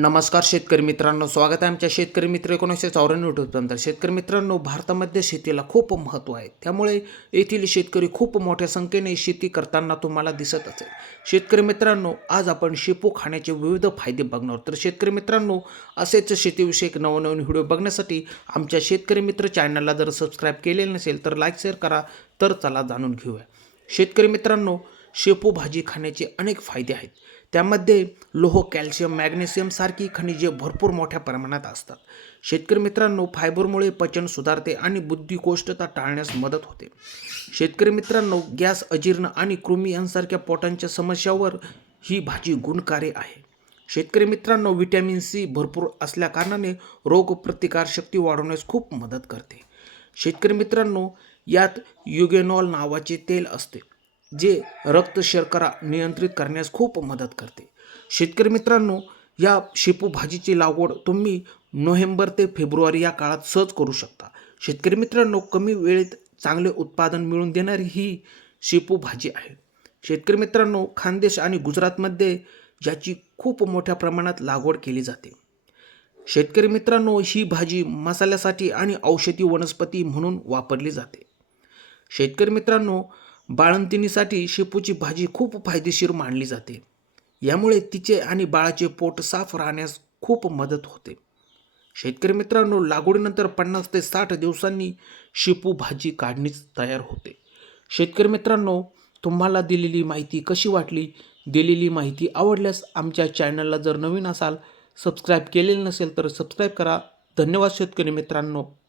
नमस्कार शेतकरी मित्रांनो, स्वागत आहे आमच्या शेतकरी मित्र 1994 यूट्यूब चॅनल. शेतकरी मित्रांनो, भारतामध्ये शेतीला खूप महत्त्व आहे. त्यामुळे येथील शेतकरी खूप मोठ्या संख्येने शेती करताना तुम्हाला दिसत असेल. शेतकरी मित्रांनो, आज आपण शेपू खाण्याचे विविध फायदे बघणार आहोत. तर शेतकरी मित्रांनो, असेच शेतीविषयक नवनवीन व्हिडिओ बघण्यासाठी आमच्या शेतकरी मित्र चॅनलला जर सबस्क्राईब केलेले नसेल तर लाईक शेअर करा. तर चला जाणून घेऊया. शेतकरी मित्रांनो, शेपू भाजी खाण्याचे अनेक फायदे आहेत. त्यामध्ये लोह, कॅल्शियम, मॅग्नेशियम सारखी खनिजे भरपूर मोठ्या प्रमाणात असतात. शेतकरी मित्रांनो, फायबरमुळे पचन सुधारते आणि बुद्धिकोष्ठता टाळण्यास मदत होते. शेतकरी मित्रांनो, गॅस, अजीर्ण आणि कृमी यांसारख्या पोटांच्या समस्यावर ही भाजी गुणकारी आहे. शेतकरी मित्रांनो, व्हिटॅमिन सी भरपूर असल्याकारणाने रोगप्रतिकारशक्ती वाढवण्यास खूप मदत करते. शेतकरी मित्रांनो, यात युगेनॉल नावाचे तेल असते, जे रक्त शर्करा नियंत्रित करण्यास खूप मदत करते. शेतकरी मित्रांनो, या शेपू भाजीची लागवड तुम्ही नोव्हेंबर ते फेब्रुवारी या काळात सहज करू शकता. शेतकरी मित्रांनो, कमी वेळेत चांगले उत्पादन मिळवून देणारी ही शेपू भाजी आहे. शेतकरी मित्रांनो, खानदेश आणि गुजरातमध्ये याची खूप मोठ्या प्रमाणात लागवड केली जाते. शेतकरी मित्रांनो, ही भाजी मसाल्यासाठी आणि औषधी वनस्पती म्हणून वापरली जाते. शेतकरी मित्रांनो, बाळंतिणीसाठी शेपूची भाजी खूप फायदेशीर मानली जाते. यामुळे तिचे आणि बाळाचे पोट साफ राहण्यास खूप मदत होते. शेतकरी मित्रांनो, लागवडीनंतर 50 ते 60 दिवसांनी शेपू भाजी काढणीस तयार होते. शेतकरी मित्रांनो, तुम्हाला दिलेली माहिती कशी वाटली? दिलेली माहिती आवडल्यास आमच्या चॅनलला जर नवीन असाल, सबस्क्राईब केलेलं नसेल तर सबस्क्राईब करा. धन्यवाद शेतकरी मित्रांनो.